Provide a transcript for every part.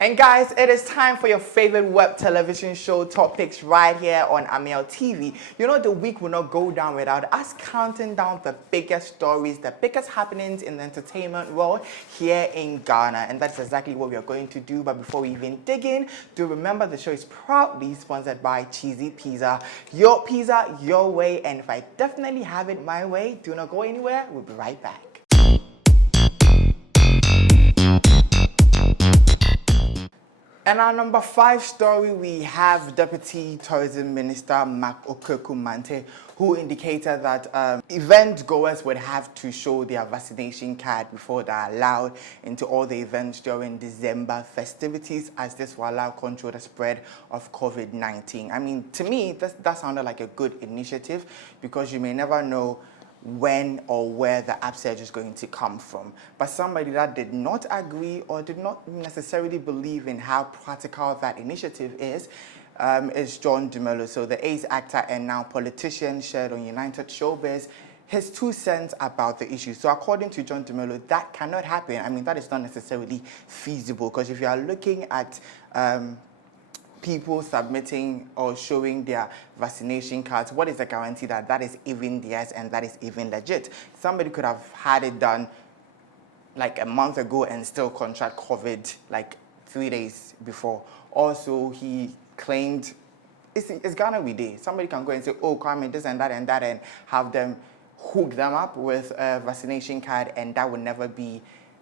And guys, it is time for your favorite web television show topics right here on Ameyaw TV. You know, the week will not go down without us counting down the biggest stories, the biggest happenings in the entertainment world here in Ghana. And that's exactly what we are going to do. But before we even dig in, do remember the show is proudly sponsored by Cheesy Pizza. Pizza, your way. And if I definitely have it my way, do not go anywhere. We'll be right back. And our number 5 story, we have Deputy Tourism Minister Mark Okekumante, who indicated that event goers would have to show their vaccination card before they're allowed into all the events during December festivities, as this will allow control the spread of COVID-19. I mean, to me, that sounded like a good initiative, because you may never know when or where the upsurge is going to come from. But somebody that did not agree or did not necessarily believe in how practical that initiative is John Dumelo. So the ace actor and now politician shared on United Showbiz his 2 cents about the issue. So according to John Dumelo, that cannot happen. I mean, that is not necessarily feasible, because if you are looking at people submitting or showing their vaccination cards, what is the guarantee that that is even theirs and that is even legit? Somebody could have had it done like a month ago and still contract COVID like 3 days before. Also, he claimed, it's Ghana we did. Somebody can go and say, oh, Kwame, this and that, and have them hook them up with a vaccination card, and that would never be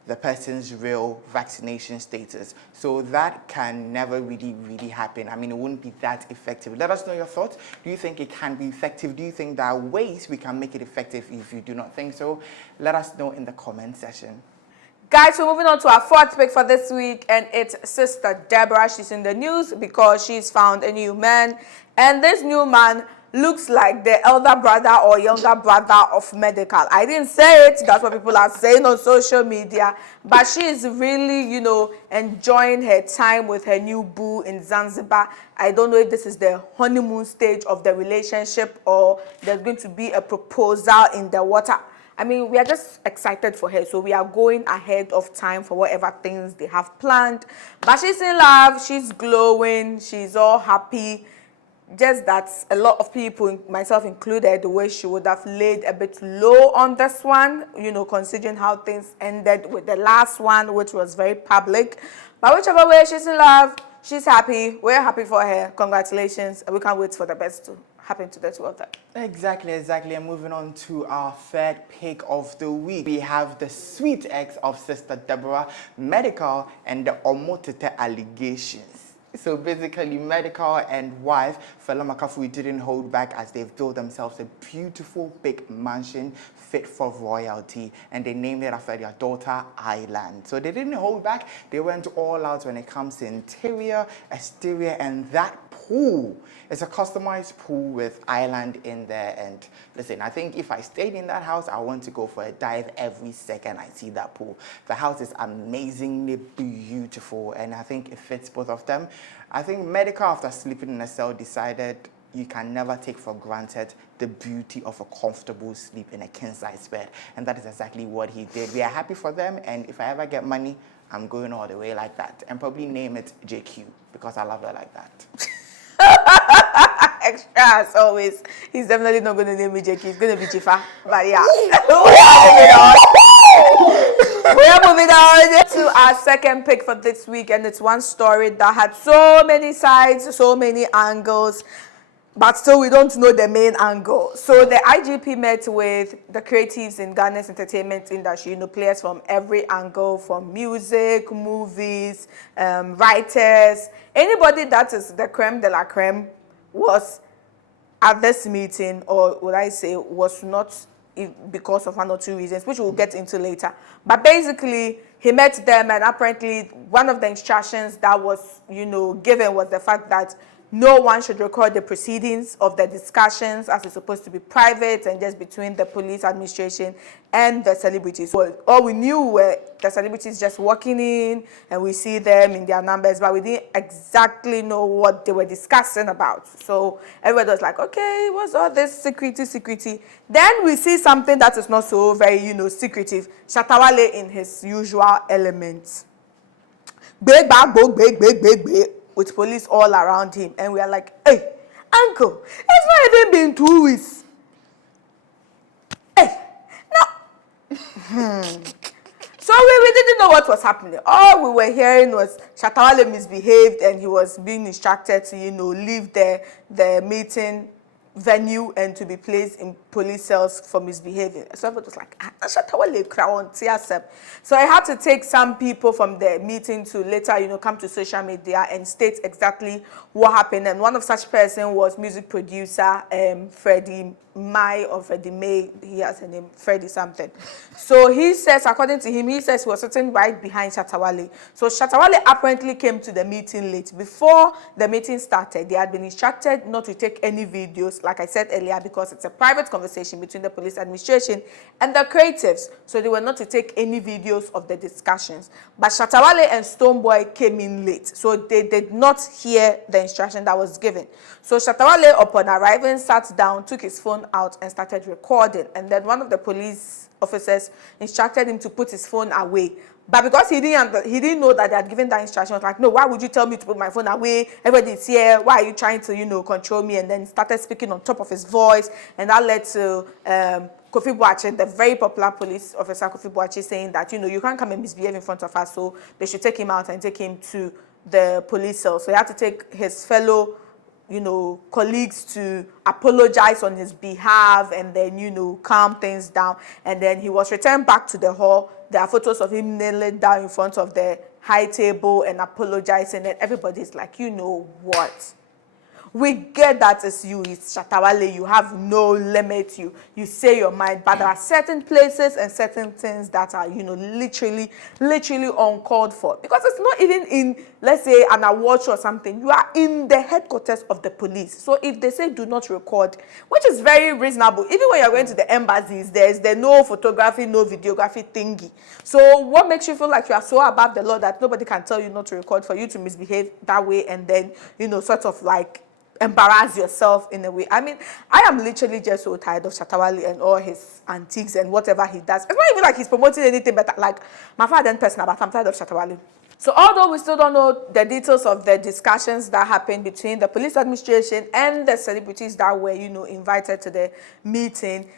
the person's real vaccination status. So that can never really happen. I mean, it wouldn't be that effective. Let us know your thoughts. Do you think it can be effective? Do you think there are ways we can make it effective? If you do not think so, let us know in the comment section. Guys, we're moving on to our 4th pick for this week, and it's Sister Deborah. She's in the news because she's found a new man, and this new man looks like the elder brother or younger brother of Medical. I didn't say it, that's what people are saying on social media, but she is really, you know, enjoying her time with her new boo in Zanzibar. I don't know if this is the honeymoon stage of the relationship or there's going to be a proposal in the water. I mean, we are just excited for her, so we are going ahead of time for whatever things they have planned. But she's in love, she's glowing, she's all happy. Just that a lot of people, myself included, the way she would have laid a bit low on this one, you know, considering how things ended with the last one, which was very public. But whichever way, she's in love, she's happy, we're happy for her. Congratulations, and we can't wait for the best to happen to the two of them. Exactly. And moving on to our 3rd pick of the week, we have the sweet ex of Sister Deborah, Medical, and the Omotete allegations. So basically, Medical and wife, Fela Makafui, didn't hold back as they've built themselves a beautiful big mansion fit for royalty, and they named it after their daughter, Island. So they didn't hold back. They went all out when it comes to interior, exterior, and that pool. It's a customized pool with Island in there. And listen, I think if I stayed in that house, I want to go for a dive every second I see that pool. The house is amazingly beautiful, and I think it fits both of them. I think Medical, after sleeping in a cell, decided you can never take for granted the beauty of a comfortable sleep in a king-size bed. And that is exactly what he did. We are happy for them, and if I ever get money, I'm going all the way like that. And probably name it JQ, because I love her like that. Extra as always. He's definitely not going to name me JQ. He's going to be Jifa. But yeah. We are moving on to our 2nd pick for this week, and it's one story that had so many sides, so many angles, but still we don't know the main angle. So the IGP met with the creatives in Ghana's entertainment industry, you know, players from every angle, from music, movies, writers, anybody that is the creme de la creme was at this meeting, or would I say was not because of 1 or 2 reasons, which we'll get into later. But basically, he met them, and apparently one of the instructions that was, you know, given was the fact that no one should record the proceedings of the discussions, as it's supposed to be private and just between the police administration and the celebrities. So all we knew were the celebrities just walking in, and we see them in their numbers, but we didn't exactly know what they were discussing about. So everybody was like, okay, what's all this secrecy? Then we see something that is not so very, you know, secretive. Shatta Wale in his usual elements. big bag, big, with police all around him. And we are like, hey, uncle, it's not even been 2 weeks. Hey, no. So we didn't know what was happening. All we were hearing was Shatta Wale misbehaved and he was being instructed to, leave the meeting venue and to be placed in police cells for misbehaving. So everybody was like, Shatta Wale crown. So I had to take some people from the meeting to later, come to social media and state exactly what happened. And one of such person was music producer Freddie May, he has a name, Freddie something. So he says, according to him, he says he was sitting right behind Shatta Wale. So Shatta Wale apparently came to the meeting late. Before the meeting started, they had been instructed not to take any videos, like I said earlier, because it's a private conversation between the police administration and the creatives. So they were not to take any videos of the discussions. But Shatta Wale and Stonebwoy came in late. So they did not hear the instruction that was given. So Shatta Wale, upon arriving, sat down, took his phone out and started recording. And then one of the police officers instructed him to put his phone away. But because he didn't know that they had given that instruction, he was like, no, why would you tell me to put my phone away? Everybody's here. Why are you trying to, control me? And then he started speaking on top of his voice. And that led to Kofi Boakye, the very popular police officer, Kofi Boakye, saying that, you can't come and misbehave in front of us. So they should take him out and take him to the police cell. So he had to take his fellow colleagues to apologize on his behalf and then, calm things down. And then he was returned back to the hall. There are photos of him kneeling down in front of the high table and apologizing. And everybody's like, you know what? We get that it's you, it's Shatta Wale. You have no limit. You say your mind. But there are certain places and certain things that are, literally uncalled for. Because it's not even in, let's say, an award show or something. You are in the headquarters of the police. So if they say do not record, which is very reasonable, even when you're going to the embassies, there's no photography, no videography thingy. So what makes you feel like you are so above the law that nobody can tell you not to record, for you to misbehave that way and then, sort of like embarrass yourself in a way? I mean, I am literally just so tired of Shatta Wale and all his antics and whatever he does. It's not even like he's promoting anything, but like my father and person, but I'm tired of Shatta Wale. So although we still don't know the details of the discussions that happened between the police administration and the celebrities that were, invited to the meeting,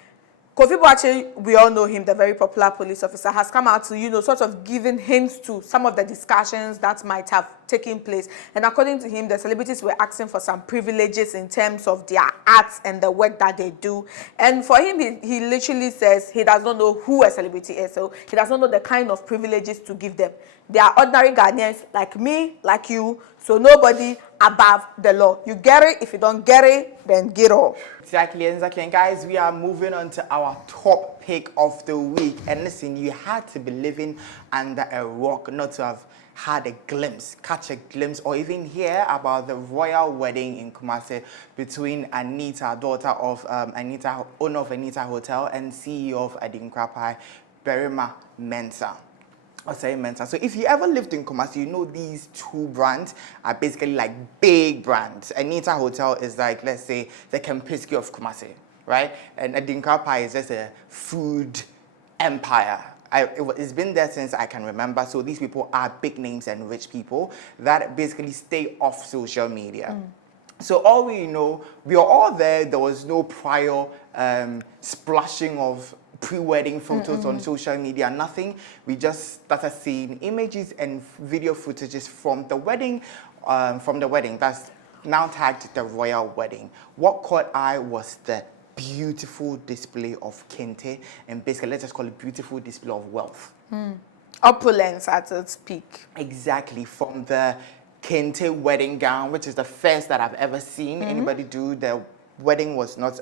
Kofi Boakye, we all know him, the very popular police officer, has come out to, sort of giving hints to some of the discussions that might have taken place. And according to him, the celebrities were asking for some privileges in terms of their arts and the work that they do. And for him, he literally says he does not know who a celebrity is, so he does not know the kind of privileges to give them. They are ordinary Ghanaians like me, like you, so nobody above the law. You get it? If you don't get it, then get off. Exactly. And guys, we are moving on to our top pick of the week. And listen, you had to be living under a rock not to have had a glimpse, catch a glimpse, or even hear about the royal wedding in Kumasi between Anita, daughter of Anita, owner of Anita Hotel, and CEO of Adinkra, Berima Mensah. So if you ever lived in Kumasi, you know these two brands are basically like big brands. Anita Hotel is like, let's say, the Kempinski of Kumasi, right? And Adinkra is just a food empire. It's been there since I can remember. So these people are big names and rich people that basically stay off social media. So all we know, we are all there. There was no prior splashing of pre-wedding photos on social media, nothing. We just started seeing images and video footages from the wedding, that's now tagged the royal wedding. What caught eye was the beautiful display of kente, and basically let's just call it beautiful display of wealth. Opulence at its peak. Exactly, from the kente wedding gown, which is the first that I've ever seen anybody do. The wedding was not,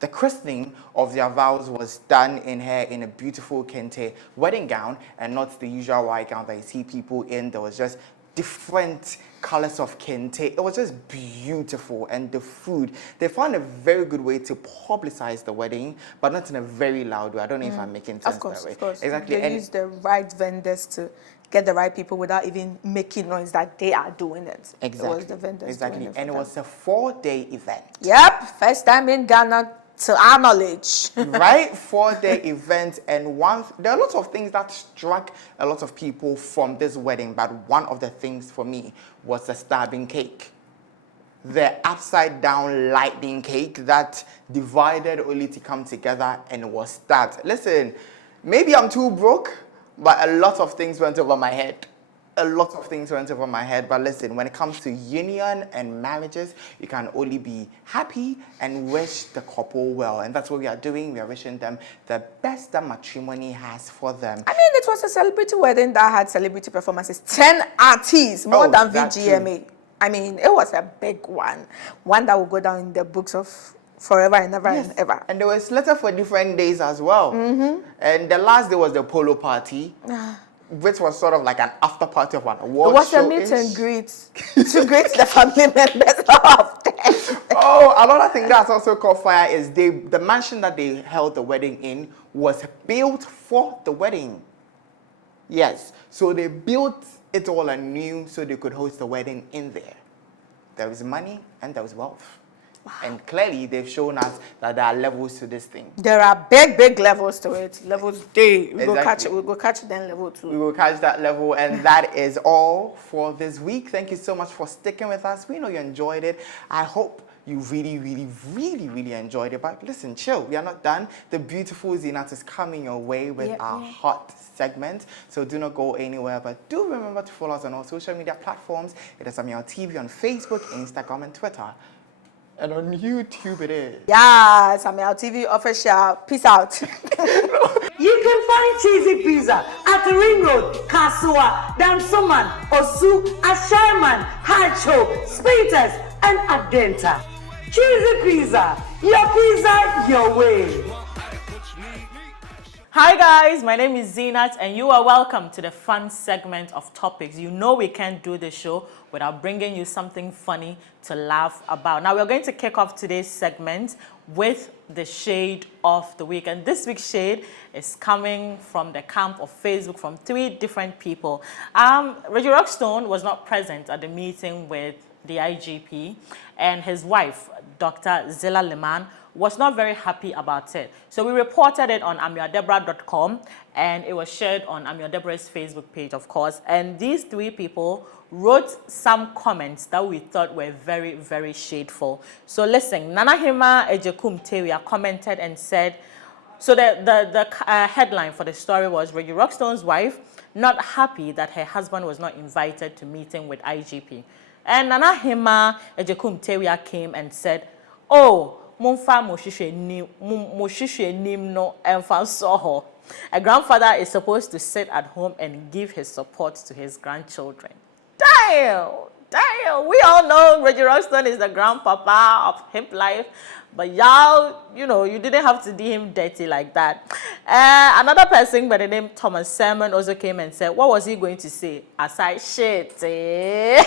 the christening of their vows was done in a beautiful kente wedding gown and not the usual white gown that you see people in. There was just different colors of kente. It was just beautiful. And the food, they found a very good way to publicize the wedding, but not in a very loud way. I don't know if I'm making sense that way. Of course. Exactly. They use the right vendors to get the right people without even making noise that they are doing it. Exactly. It was the vendors doing it for And it them. was a 4-day event. Yep. First time in Ghana to our knowledge. Right, for the event. And there are lots of things that struck a lot of people from this wedding, but one of the things for me was the stabbing cake. The upside down lightning cake that divided only to come together and was stabbed. Listen, maybe I'm too broke, but a lot of things went over my head. A lot of things went over my head, but listen, when it comes to union and marriages, you can only be happy and wish the couple well. And that's what we are doing. We are wishing them the best that matrimony has for them. I mean, it was a celebrity wedding that had celebrity performances. 10 artists, more than VGMA. I mean, it was a big one. One that will go down in the books of forever and ever and ever. And there was slated for different days as well. And the last day was the polo party. Which was sort of like an after party of an award show. It was a meet and greet to greet the family members of them. Oh, another thing that's also caught fire is the mansion that they held the wedding in was built for the wedding. Yes, so they built it all anew so they could host the wedding in there. There was money and there was wealth. Wow. And clearly, they've shown us that there are levels to this thing. There are big levels to it. Levels day. We go catch it. We go catch then level 2. We will catch that level, and that is all for this week. Thank you so much for sticking with us. We know you enjoyed it. I hope you really enjoyed it. But listen, chill. We are not done. The beautiful Zinat is coming your way with our hot segment. So do not go anywhere. But do remember to follow us on all social media platforms. It is Ameyaw TV on Facebook, Instagram, and Twitter. And on YouTube it is. Yes, Ameyaw TV official. Peace out. You can find Cheesy Pizza at the Ring Road, Kasua, Dansoman, Osu, Asherman, Hacho, Spintex, and Adenta. Cheesy Pizza, your way. Hi guys, my name is Zinat and you are welcome to the fun segment of topics. You know we can't do the show without bringing you something funny to laugh about. Now we're going to kick off today's segment with the shade of the week. And this week's shade is coming from the camp of Facebook from 3 different people. Reggie Rockstone was not present at the meeting with the IGP, and his wife, Dr. Zilla Liman, was not very happy about it. So we reported it on ameyawdeborah.com, and it was shared on Ameyaw Deborah's Facebook page, of course. And these 3 people wrote some comments that we thought were very shadeful. So listen, Nanahima Ejekum Tewia commented and said, so the headline for the story was Reggie Rockstone's wife not happy that her husband was not invited to meeting with IGP. And Nanahima Ejekum Tewia came and said, oh, Mumfa Moshishwe Nim no Emfa Soho. A grandfather is supposed to sit at home and give his support to his grandchildren. Damn! We all know Reggie Rockstone is the grandpapa of hip life, but y'all, you know, you didn't have to do him dirty like that. Another person by the name Thomas Sermon also came and said, what was he going to say? Aside shit, eh?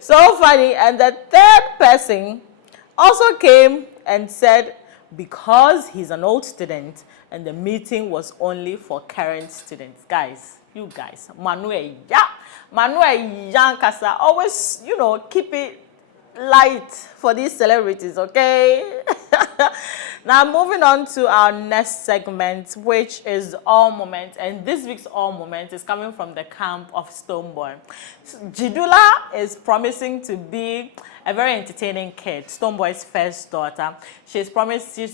So funny. And the third person also came and said, because he's an old student and the meeting was only for current students. Guys, you guys, Manuel Young Kasa, always, you know, keep it light for these celebrities, okay? Now, moving on to our next segment, which is All Moment. And this week's All Moment is coming from the camp of Stoneboy. Jidula is promising to be a very entertaining kid, Stoneboy's first daughter. She's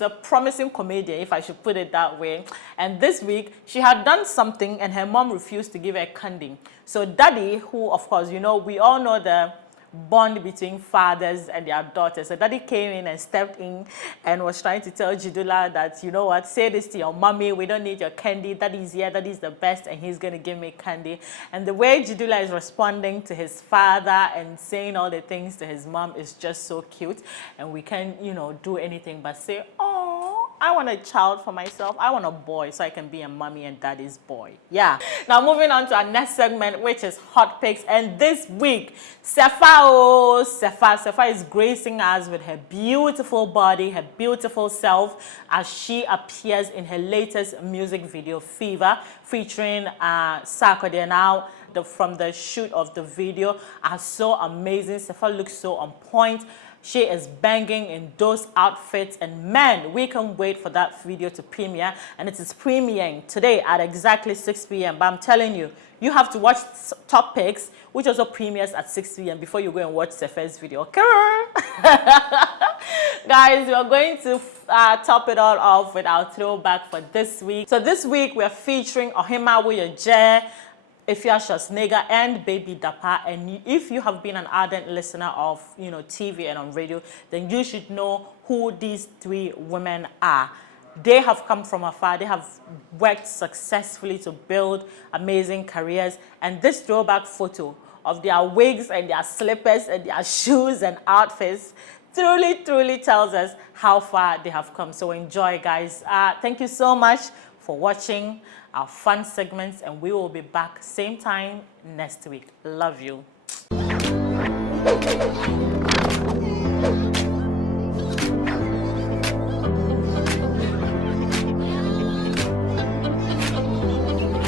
a promising comedian, if I should put it that way. And this week, she had done something and her mom refused to give her candy. So Daddy, who, of course, you know, we all know the bond between fathers and their daughters. So Daddy came in and stepped in and was trying to tell Jidula that, you know what, say this to your mommy, we don't need your candy, Daddy's here, Daddy's the best, and he's going to give me candy. And the way Jidula is responding to his father and saying all the things to his mom is just so cute. And we can't, you know, do anything but say, oh, I want a child for myself. I want a boy so I can be a mommy and daddy's boy. Yeah. Now moving on to our next segment, which is Hot Picks. And this week, Sefa is gracing us with her beautiful body, her beautiful self, as she appears in her latest music video, Fever, featuring Sarkodie. Now, from the shoot of the video are so amazing. Sefa looks so on point. She is banging in those outfits, and man, we can't wait for that video to premiere. And it is premiering today at exactly 6 p.m. But I'm telling you, you have to watch Top Picks, which also premieres at 6 p.m. before you go and watch Sefa's video. Okay? Guys, we are going to top it all off with our throwback for this week. So this week, we are featuring Ameyaw TV, Ifya Schwarzenegger, and Baby Dapper. And if you have been an ardent listener of TV and on radio, then you should know who these three women are. They have come from afar. They have worked successfully to build amazing careers. And this throwback photo of their wigs and their slippers and their shoes and outfits truly tells us how far they have come. So enjoy, guys. Thank you so much for watching our fun segments, and we will be back same time next week. Love you.